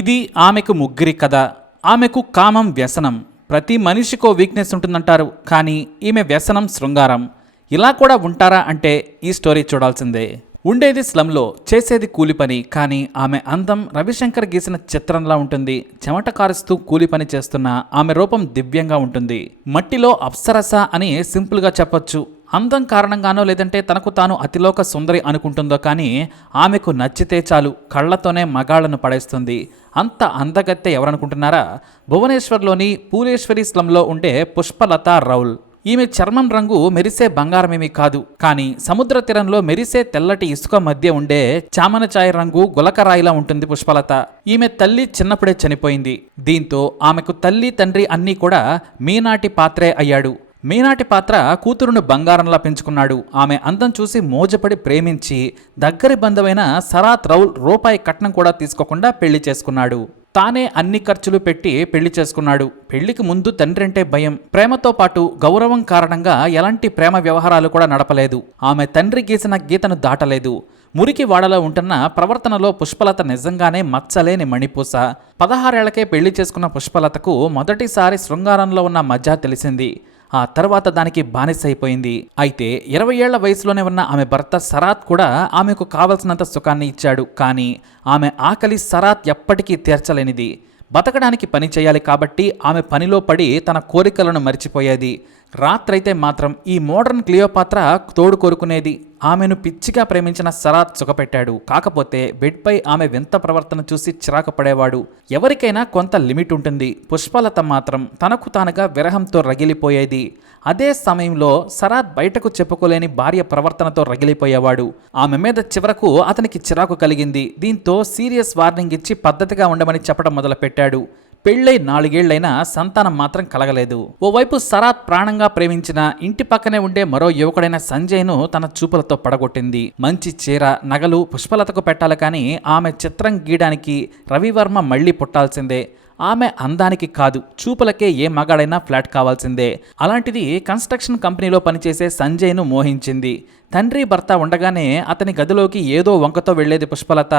ఇది ఆమెకు ముగ్గురి కథ. ఆమెకు కామం వ్యసనం. ప్రతి మనిషికో వీక్నెస్ ఉంటుందంటారు, కానీ ఈమె వ్యసనం శృంగారం. ఇలా కూడా ఉంటారా అంటే ఈ స్టోరీ చూడాల్సిందే. ఉండేది స్లంలో, చేసేది కూలి పని. కానీ ఆమె అందం రవిశంకర్ గీసిన చిత్రంలా ఉంటుంది. చెమట కారుస్తూ కూలి పని చేస్తున్న ఆమె రూపం దివ్యంగా ఉంటుంది. మట్టిలో అప్సరస అని సింపుల్గా చెప్పొచ్చు. అందం కారణంగానో లేదంటే తనకు తాను అతిలోక సుందరి అనుకుంటుందో కానీ ఆమెకు నచ్చితే చాలు కళ్లతోనే మగాళ్లను పడేస్తుంది. అంత అందగత్తె ఎవరనుకుంటున్నారా? భువనేశ్వర్లోని పూలేశ్వరి స్లంలో ఉండే పుష్పలత రౌల్. ఈమె చర్మం రంగు మెరిసే బంగారమేమీ కాదు, కానీ సముద్ర తీరంలో మెరిసే తెల్లటి ఇసుక మధ్య ఉండే చామనచాయ రంగు గులకరాయిలా ఉంటుంది పుష్పలత. ఈమె తల్లి చిన్నప్పుడే చనిపోయింది. దీంతో ఆమెకు తల్లి తండ్రి అన్నీ కూడా మీనాటి పాత్రే అయ్యాడు. మీనాటి పాత్ర కూతురును బంగారంలా పెంచుకున్నాడు. ఆమె అందం చూసి మోజపడి ప్రేమించి దగ్గరి బంధువైన సరాత్ రౌల్ రూపాయి కట్నం కూడా తీసుకోకుండా పెళ్లి చేసుకున్నాడు. తానే అన్ని ఖర్చులు పెట్టి పెళ్లి చేసుకున్నాడు. పెళ్లికి ముందు తండ్రి అంటే భయం, ప్రేమతో పాటు గౌరవం కారణంగా ఎలాంటి ప్రేమ వ్యవహారాలు కూడా నడపలేదు. ఆమె తండ్రి గీసిన గీతను దాటలేదు. మురికి వాడలో ఉంటున్న ప్రవర్తనలో పుష్పలత నిజంగానే మచ్చలేని మణిపూస. 16 ఏళ్లకే పెళ్లి చేసుకున్న పుష్పలతకు మొదటిసారి శృంగారంలో ఉన్న మజా తెలిసింది. ఆ తర్వాత దానికి బానిసైపోయింది. అయితే 20 ఏళ్ల వయసులోనే ఉన్న ఆమె భర్త సరాత్ కూడా ఆమెకు కావలసినంత సుఖాన్ని ఇచ్చాడు. కానీ ఆమె ఆకలి సరాత్ ఎప్పటికీ తీర్చలేనిది. బతకడానికి పని చేయాలి కాబట్టి ఆమె పనిలో పడి తన కోరికలను మర్చిపోయేది. రాత్రైతే మాత్రం ఈ మోడర్న్ క్లియోపాత్ర తోడు కోరుకునేది. ఆమెను పిచ్చిగా ప్రేమించిన సరాత్ సుఖపెట్టాడు. కాకపోతే బెడ్పై ఆమె వింత ప్రవర్తన చూసి చిరాకు పడేవాడు. ఎవరికైనా కొంత లిమిట్ ఉంటుంది. పుష్పలత మాత్రం తనకు తానుగా విరహంతో రగిలిపోయేది. అదే సమయంలో సరాత్ బయటకు చెప్పుకోలేని భార్య ప్రవర్తనతో రగిలిపోయేవాడు. ఆమె మీద చివరకు అతనికి చిరాకు కలిగింది. దీంతో సీరియస్ వార్నింగ్ ఇచ్చి పద్ధతిగా ఉండమని చెప్పడం మొదలుపెట్టాడు. పెళ్ళై 4 ఏళ్లైనా సంతానం మాత్రం కలగలేదు. ఓవైపు సరాత్ ప్రాణంగా ప్రేమించిన ఇంటి పక్కనే ఉండే మరో యువకుడైన సంజయ్ను తన చూపులతో పడగొట్టింది. మంచి చీర, నగలు పుష్పలతకు పెట్టాలి, కానీ ఆమె చిత్రం గీయడానికి రవివర్మ మళ్లీ పుట్టాల్సిందే. ఆమె అందానికి కాదు, చూపులకే ఏ మగాడైనా ఫ్లాట్ కావాల్సిందే. అలాంటిది కన్స్ట్రక్షన్ కంపెనీలో పనిచేసే సంజయ్ను మోహించింది. తండ్రి భర్త ఉండగానే అతని గదిలోకి ఏదో వంకతో వెళ్లేది పుష్పలత.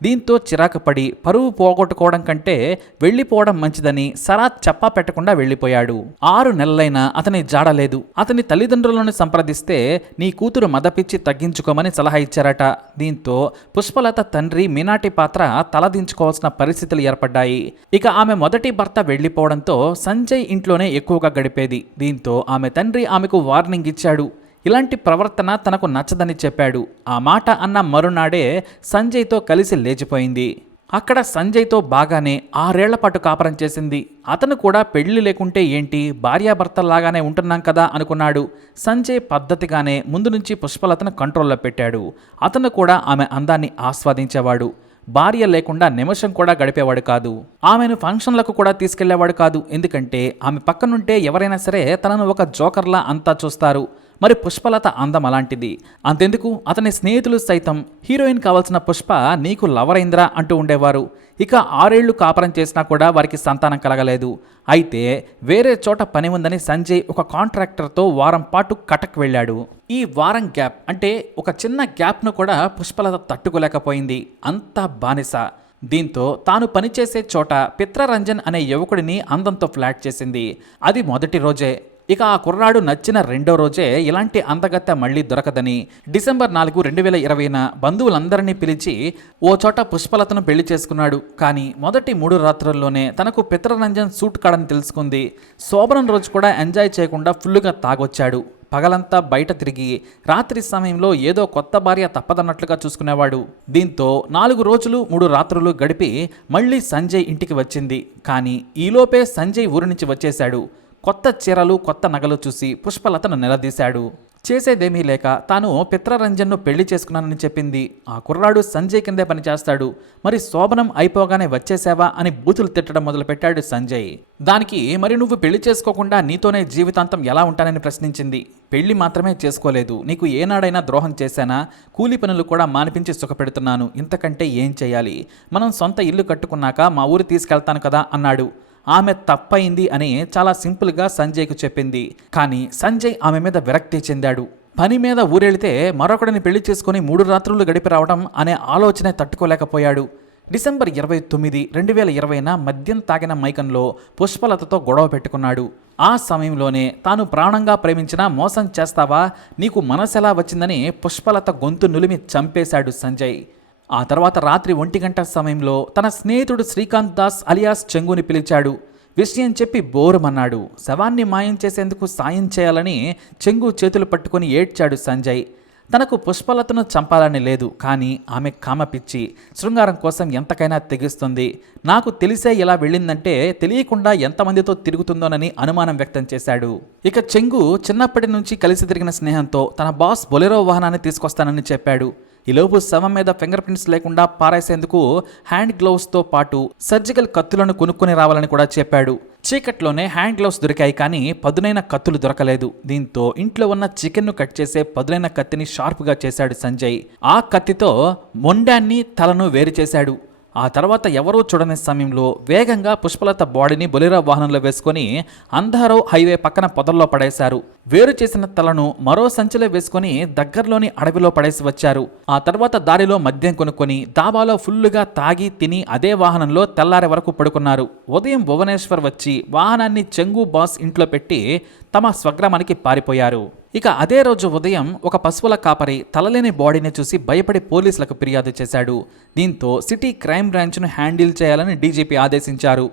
దీంతో చిరాకు పడి పరువు పోగొట్టుకోవడం కంటే వెళ్లిపోవడం మంచిదని సరాత్ చెప్పా పెట్టకుండా వెళ్లిపోయాడు. 6 నెలలైనా అతని జాడలేదు. అతని తల్లిదండ్రులను సంప్రదిస్తే నీ కూతురు మదపిచ్చి తగ్గించుకోమని సలహా ఇచ్చారట. దీంతో పుష్పలత తండ్రి మీనాటి పాత్ర తలదించుకోవాల్సిన పరిస్థితులు ఏర్పడ్డాయి. ఇక ఆమె మొదటి భర్త వెళ్లిపోవడంతో సంజయ్ ఇంట్లోనే ఎక్కువగా గడిపేది. దీంతో ఆమె తండ్రి ఆమెకు వార్నింగ్ ఇచ్చాడు. ఇలాంటి ప్రవర్తన తనకు నచ్చదని చెప్పాడు. ఆ మాట అన్న మరునాడే సంజయ్తో కలిసి లేచిపోయింది. అక్కడ సంజయ్తో బాగానే 6 ఏళ్ల పాటు కాపురం చేసింది. అతను కూడా పెళ్లి లేకుంటే ఏంటి, భార్యాభర్తల్లాగానే ఉంటున్నాం కదా అనుకున్నాడు. సంజయ్ పద్ధతిగానే ముందు నుంచి పుష్పలతను కంట్రోల్లో పెట్టాడు. అతను కూడా ఆమె అందాన్ని ఆస్వాదించేవాడు. భార్య లేకుండా నిమిషం కూడా గడిపేవాడు కాదు. ఆమెను ఫంక్షన్లకు కూడా తీసుకెళ్లేవాడు కాదు. ఎందుకంటే ఆమె పక్కనుంటే ఎవరైనా సరే తనను ఒక జోకర్లా అంతా చూస్తారు. మరి పుష్పలత అందం అలాంటిది. అంతెందుకు, అతని స్నేహితులు సైతం హీరోయిన్ కావాల్సిన పుష్ప నీకు లవరైంద్రా అంటూ ఉండేవారు. ఇక 6 ఏళ్లు కాపురం చేసినా కూడా వారికి సంతానం కలగలేదు. అయితే వేరే చోట పని ఉందని సంజయ్ ఒక కాంట్రాక్టర్తో వారం పాటు కటక్ వెళ్ళాడు. ఈ వారం గ్యాప్ అంటే ఒక చిన్న గ్యాప్ను కూడా పుష్పలత తట్టుకోలేకపోయింది. అంతా బానిస. దీంతో తాను పనిచేసే చోట పిత్రరంజన్ అనే యువకుడిని అందంతో ఫ్లాట్ చేసింది. అది మొదటి రోజే. ఇక ఆ కుర్రాడు నచ్చిన 2వ రోజే ఇలాంటి అందగత్తె మళ్లీ దొరకదని డిసెంబర్ 4, 2020న బంధువులందరినీ పిలిచి ఓ చోట పుష్పలతను పెళ్లి చేసుకున్నాడు. కానీ మొదటి 3 రాత్రుల్లోనే తనకు పిత్రరంజన్ సూట్ కాడని తెలుసుకుంది. శోభనం రోజు కూడా ఎంజాయ్ చేయకుండా ఫుల్లుగా తాగొచ్చాడు. పగలంతా బయట తిరిగి రాత్రి సమయంలో ఏదో కొత్త భార్య తప్పదన్నట్లుగా చూసుకునేవాడు. దీంతో 4 రోజులు 3 రాత్రులు గడిపి మళ్లీ సంజయ్ ఇంటికి వచ్చింది. కానీ ఈలోపే సంజయ్ ఊరి నుంచి వచ్చేశాడు. కొత్త చీరలు, కొత్త నగలు చూసి పుష్పలతను నిలదీశాడు. చేసేదేమీ లేక తాను పిత్రరంజన్ను పెళ్లి చేసుకున్నానని చెప్పింది. ఆ కుర్రాడు సంజయ్ కిందే పనిచేస్తాడు. మరి శోభనం అయిపోగానే వచ్చేసావా అని బూతులు తిట్టడం మొదలుపెట్టాడు సంజయ్. దానికి మరి నువ్వు పెళ్లి చేసుకోకుండా నీతోనే జీవితాంతం ఎలా ఉంటానని ప్రశ్నించింది. పెళ్లి మాత్రమే చేసుకోలేదు, నీకు ఏనాడైనా ద్రోహం చేశానా? కూలి పనులు కూడా మానిపించి సుఖపెడుతున్నాను. ఇంతకంటే ఏం చేయాలి? మనం సొంత ఇల్లు కట్టుకున్నాక మా ఊరు తీసుకెళ్తాను కదా అన్నాడు. ఆమె తప్పయింది అని చాలా సింపుల్గా సంజయ్కు చెప్పింది. కానీ సంజయ్ ఆమె మీద విరక్తి చెందాడు. పని మీద ఊరెళితే మరొకడిని పెళ్లి చేసుకుని 3 రాత్రులు గడిపి రావడం అనే ఆలోచనే తట్టుకోలేకపోయాడు. డిసెంబర్ 29, 2020న మద్యం తాగిన మైకంలో పుష్పలతతో గొడవ పెట్టుకున్నాడు. ఆ సమయంలోనే తాను ప్రాణంగా ప్రేమించినా మోసం చేస్తావా, నీకు మనసెలా వచ్చిందని పుష్పలత గొంతు నులిమి చంపేశాడు సంజయ్. ఆ తర్వాత రాత్రి 1 గంట సమయంలో తన స్నేహితుడు శ్రీకాంత్ దాస్ అలియాస్ చెంగుని పిలిచాడు. విషయం చెప్పి బోరుమన్నాడు. శవాన్ని మాయం చేసేందుకు సాయం చేయాలని చెంగు చేతులు పట్టుకొని ఏడ్చాడు సంజయ్. తనకు పుష్పలతను చంపాలని లేదు, కానీ ఆమె కామపిచ్చి శృంగారం కోసం ఎంతకైనా తెగిస్తుంది. నాకు తెలిసే ఇలా వెళ్ళిందంటే తెలియకుండా ఎంతమందితో తిరుగుతుందోనని అనుమానం వ్యక్తం చేశాడు. ఇక చెంగు చిన్నప్పటి నుంచి కలిసి తిరిగిన స్నేహంతో తన బాస్ బొలెరో వాహనాన్ని తీసుకొస్తానని చెప్పాడు. ఈలోపు శవం మీద ఫింగర్ ప్రింట్స్ లేకుండా పారేసేందుకు హ్యాండ్ గ్లౌస్తో పాటు సర్జికల్ కత్తులను కొనుక్కొని రావాలని కూడా చెప్పాడు. చీకట్లోనే హ్యాండ్ గ్లౌస్ దొరికాయి, కానీ పదునైన కత్తులు దొరకలేదు. దీంతో ఇంట్లో ఉన్న చికెన్ను కట్ చేసే పదునైన కత్తిని షార్ప్గా చేశాడు సంజయ్. ఆ కత్తితో మొండాన్ని తలను వేరు చేశాడు. ఆ తర్వాత ఎవరూ చూడని సమయంలో వేగంగా పుష్పలత బాడీని బొలెరో వాహనంలో వేసుకొని అంధారో హైవే పక్కన పొదల్లో పడేశారు. వేరు చేసిన తలను మరో సంచిలో వేసుకొని దగ్గరలోని అడవిలో పడేసి వచ్చారు. ఆ తర్వాత దారిలో మద్యం కొనుక్కొని దాబాలో ఫుల్లుగా తాగి తిని అదే వాహనంలో తెల్లారే వరకు పడుకున్నారు. ఉదయం భువనేశ్వర్ వచ్చి వాహనాన్ని చెంగు బాస్ ఇంట్లో పెట్టి తమ స్వగ్రామానికి పారిపోయారు. ఇక అదే రోజు ఉదయం ఒక పశువుల కాపరి తలలేని బాడీని చూసి భయపడి పోలీసులకు ఫిర్యాదు చేశాడు. దీంతో సిటీ క్రైమ్ బ్రాంచ్ను హ్యాండిల్ చేయాలని డీజీపీ ఆదేశించారు.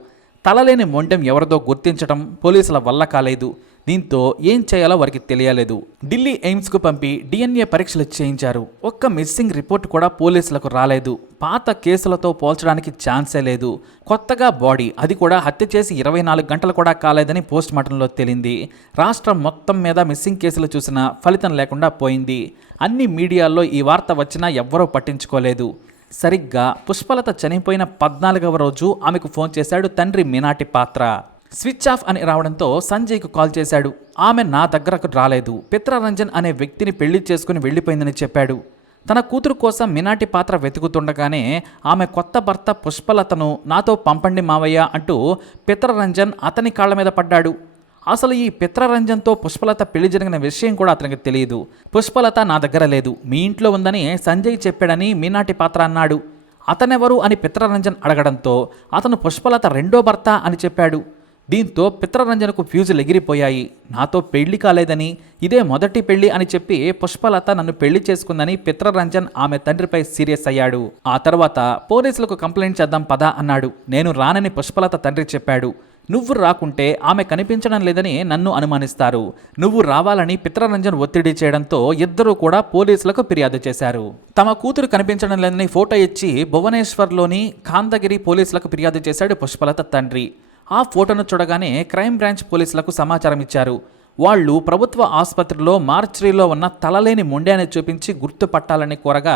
తలలేని మొండెం ఎవరిదో గుర్తించడం పోలీసుల వల్ల కాలేదు. దీంతో ఏం చేయాలో వారికి తెలియలేదు. ఢిల్లీ ఎయిమ్స్కు పంపి DNA పరీక్షలు చేయించారు. ఒక్క మిస్సింగ్ రిపోర్ట్ కూడా పోలీసులకు రాలేదు. పాత కేసులతో పోల్చడానికి ఛాన్సే లేదు. కొత్తగా బాడీ, అది కూడా హత్య చేసి 24 గంటలు కూడా కాలేదని పోస్ట్ మార్టంలో తేలింది. రాష్ట్రం మొత్తం మీద మిస్సింగ్ కేసులు చూసినా ఫలితం లేకుండా పోయింది. అన్ని మీడియాల్లో ఈ వార్త వచ్చినా ఎవ్వరూ పట్టించుకోలేదు. సరిగ్గా పుష్పలత చనిపోయిన 14వ రోజు ఆమెకు ఫోన్ చేశాడు తండ్రి మీనాటి పాత్ర. స్విచ్ ఆఫ్ అని రావడంతో సంజయ్కు కాల్ చేశాడు. ఆమె నా దగ్గరకు రాలేదు, పిత్రరంజన్ అనే వ్యక్తిని పెళ్లి చేసుకుని వెళ్ళిపోయిందని చెప్పాడు. తన కూతురు కోసం మీనాటి పాత్ర వెతుకుతుండగానే ఆమె కొత్త భర్త పుష్పలతను నాతో పంపండి మావయ్య అంటూ పిత్రరంజన్ అతని కాళ్ల మీద పడ్డాడు. అసలు ఈ పిత్రరంజన్తో పుష్పలత పెళ్లి జరిగిన విషయం కూడా అతనికి తెలియదు. పుష్పలత నా దగ్గర లేదు, మీ ఇంట్లో ఉందని సంజయ్ చెప్పాడని మీనాటి పాత్ర అన్నాడు. అతనెవరు అని పిత్రరంజన్ అడగడంతో అతను పుష్పలత రెండో భర్త అని చెప్పాడు. దీంతో పిత్రరంజన్కు ఫ్యూజులు ఎగిరిపోయాయి. నాతో పెళ్లి కాలేదని, ఇదే మొదటి పెళ్లి అని చెప్పి పుష్పలత నన్ను పెళ్లి చేసుకుందని పిత్రరంజన్ ఆమె తండ్రిపై సీరియస్ అయ్యాడు. ఆ తర్వాత పోలీసులకు కంప్లైంట్ చేద్దాం పదా అన్నాడు. నేను రానని పుష్పలత తండ్రి చెప్పాడు. నువ్వు రాకుంటే ఆమె కనిపించడం లేదని నన్ను అనుమానిస్తారు, నువ్వు రావాలని పిత్రరంజన్ ఒత్తిడి చేయడంతో ఇద్దరూ కూడా పోలీసులకు ఫిర్యాదు చేశారు. తమ కూతురు కనిపించడం లేదని ఫోటో ఇచ్చి భువనేశ్వర్లోని కాందగిరి పోలీసులకు ఫిర్యాదు చేశాడు పుష్పలత తండ్రి. ఆ ఫోటోను చూడగానే క్రైమ్ బ్రాంచ్ పోలీసులకు సమాచారం ఇచ్చారు. వాళ్ళు ప్రభుత్వ ఆసుపత్రిలో మార్చరీలో ఉన్న తలలేని మొండాన్ని చూపించి గుర్తుపట్టాలని కోరగా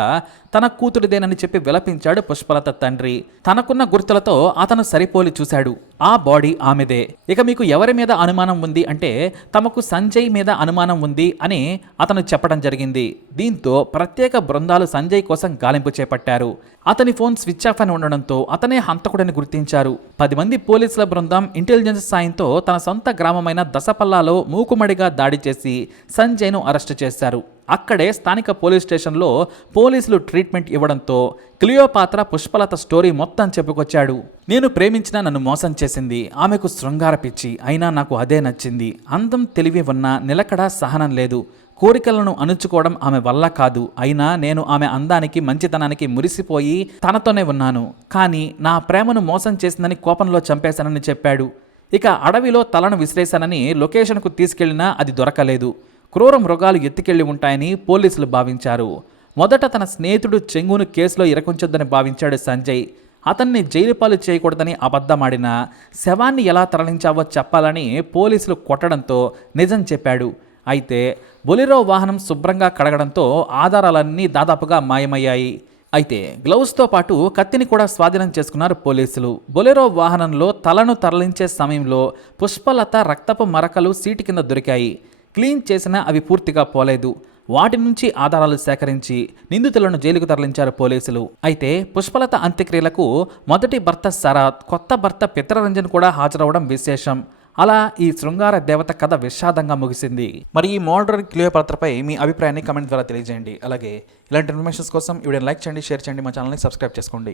తన కూతురిదేనని చెప్పి విలపించాడు పుష్పలత తండ్రి. తనకున్న గుర్తులతో అతను సరిపోలి చూశాడు. ఆ బాడీ ఆమెదే. ఇక మీకు ఎవరి మీద అనుమానం ఉంది అంటే తమకు సంజయ్ మీద అనుమానం ఉంది అని అతను చెప్పడం జరిగింది. దీంతో ప్రత్యేక బృందాలు సంజయ్ కోసం గాలింపు చేపట్టారు. అతని ఫోన్ స్విచ్ ఆఫ్ అని ఉండడంతో అతనే హంతకుడని గుర్తించారు. 10 మంది పోలీసుల బృందం ఇంటెలిజెన్స్ సాయంతో తన సొంత గ్రామమైన దసపల్లాలో మూకుమడిగా దాడి చేసి సంజయ్ను అరెస్టు చేశారు. అక్కడే స్థానిక పోలీస్ స్టేషన్లో పోలీసులు ట్రీట్మెంట్ ఇవ్వడంతో క్లియోపాత్ర పుష్పలత స్టోరీ మొత్తం చెప్పుకొచ్చాడు. నేను ప్రేమించిన నన్ను మోసం చేసింది, ఆమెకు శృంగార పిచ్చి, అయినా నాకు అదే నచ్చింది. అందం తెలివి ఉన్న నిలకడ సహనం లేదు, కోరికలను అణుచుకోవడం ఆమె వల్ల కాదు. అయినా నేను ఆమె అందానికి మంచితనానికి మురిసిపోయి తనతోనే ఉన్నాను. కానీ నా ప్రేమను మోసం చేసిందని కోపంలో చంపేశానని చెప్పాడు. ఇక అడవిలో తలను విసిరేశానని లొకేషన్కు తీసుకెళ్లినా అది దొరకలేదు. క్రూర మృగాలు ఎత్తుకెళ్లి ఉంటాయని పోలీసులు భావించారు. మొదట తన స్నేహితుడు చెంగును కేసులో ఇరకుంచొద్దని భావించాడు సంజయ్. అతన్ని జైలు పాలు చేయకూడదని అబద్ధమాడినా శవాన్ని ఎలా తరలించావో చెప్పాలని పోలీసులు కొట్టడంతో నిజం చెప్పాడు. అయితే బొలెరో వాహనం శుభ్రంగా కడగడంతో ఆధారాలన్నీ దాదాపుగా మాయమయ్యాయి. అయితే గ్లౌస్తో పాటు కత్తిని కూడా స్వాధీనం చేసుకున్నారు పోలీసులు. బొలెరో వాహనంలో తలను తరలించే సమయంలో పుష్పలత రక్తపు మరకలు సీటు కింద దొరికాయి. క్లీన్ చేసినా అవి పూర్తిగా పోలేదు. వాటి నుంచి ఆధారాలు సేకరించి నిందితులను జైలుకు తరలించారు పోలీసులు. అయితే పుష్పలత అంత్యక్రియలకు మొదటి భర్త శరత్, కొత్త భర్త పిత్రరంజన్ కూడా హాజరవడం విశేషం. అలా ఈ శృంగార దేవత కథ విషాదంగా ముగిసింది. మరి ఈ మోడర్న్ క్లియోపాత్రపై మీ అభిప్రాయాన్ని కమెంట్ ద్వారా తెలియజేయండి. అలాగే ఇలాంటి ఇన్ఫర్మేషన్స్ కోసం ఈ వీడియోని లైక్ చేయండి, షేర్ చేయండి, మా ఛానల్ని సబ్స్క్రైబ్ చేసుకోండి.